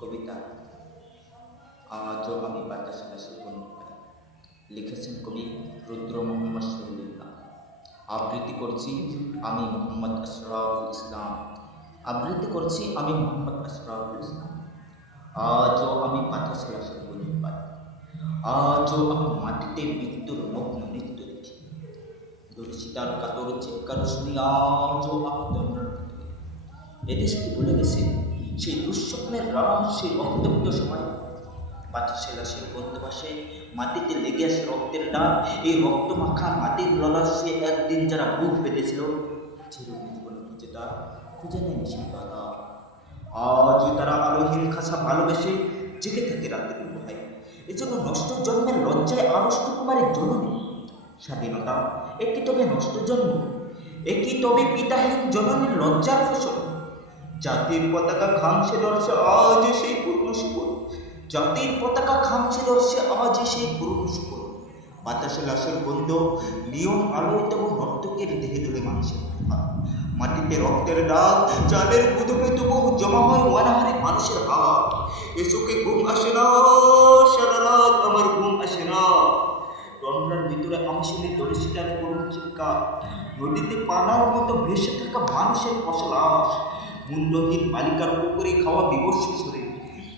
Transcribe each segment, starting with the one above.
কবিতা আজও আমি বাতাসে ভাসি বন্ধু পাই। লিখেছেন কবি রুদ্র মোহাম্মদ শহীদুল্লাহ। আবৃত্তি করছি আমি মোহাম্মদ আশরাফুল ইসলাম। আবৃত্তি করছি আমি মোহাম্মদ আশরাফুল ইসলাম। আজও আমি বাতাসে ভাসি বন্ধু পাই। আজও আমি মাটিতে মৃত্যুর মগ্ন নৃত্য দেখি। দর্শিতার কাতর চিৎকার শুনি আজও আমি তন্দ্রার ভিতরে। এদেশ কি ভুলে গেছে সেই দুঃস্বপ্নের রাত, সেই রক্তাক্ত সময়? বাতাসে লাশের বন্ধবাসে মাটিতে লেগে আসে রক্তের ডাক। এই রক্ত মাখা মাটির ললাশে একদিন যারা বুক বেঁধেছিল, চিরদিন জীবন খুঁজে তার খুঁজে নেয়নি সেই বাধা। আজও তারা আলোহীন খাসা ভালোবেসে জেগে থাকে রাতের গুহায়। এজন্য নষ্ট জন্মের লজ্জায় আড়ষ্ট কুমারের জননী। স্বাধীনতা একই তবে নষ্ট জন্ম, একই তবে পিতাহীন জননীর লজ্জার ফসল। জাতির পতাকা খামছে দর্শে আজ সেই পূর্ণ সুফল। জাতির পতাকা খামছে দর্শে আজ সেই পূর্ণ সুফল। বাতাসে লাশের গন্ধ, নিয়ম আলোয় তবু নর্তকের দেহে দোলে মানুষের হাত। মাটিতে রক্তের ডাক, চালের গুদপে তবু জমা হয় অনাহারে মানুষের হাত। এসোকে ঘুম আসে না, সারা রাত আমার ঘুম আসে না। তন্দ্রার ভিতরে আমি শুনি দর্শিতার করুণ চিৎকার। নদীতে পানার মতো ভেসে থাকা মানুষের ফসলাস। মুন্ডহীন বালিকার পুকুরে খাওয়া বিবস্ব সুরে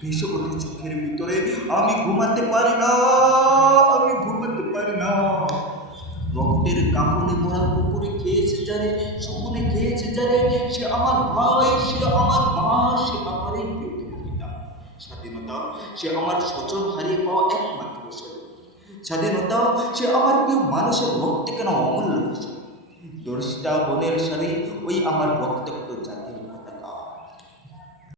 ভেসে ওঠে চোখের ভিতরে। আমি ঘুমাতে পারি না, আমি ঘুমাতে পারি না। রক্তের কাপড়ে মোড়া পুকুরে খেয়েছে যারে, শকুনে খেয়েছে যারে, সে আমার ভাই, সে আমার মা, সে আমার এই প্রিয়তম পিতা। স্বাধীনতা সে আমার স্বজন হারিয়ে পাওয়া একমাত্র বছর। স্বাধীনতা সে আমার প্রিয় মানুষের রক্তে কেন অমূল্য ফসল। দর্শিতা বনের সারি ওই আমার রক্ত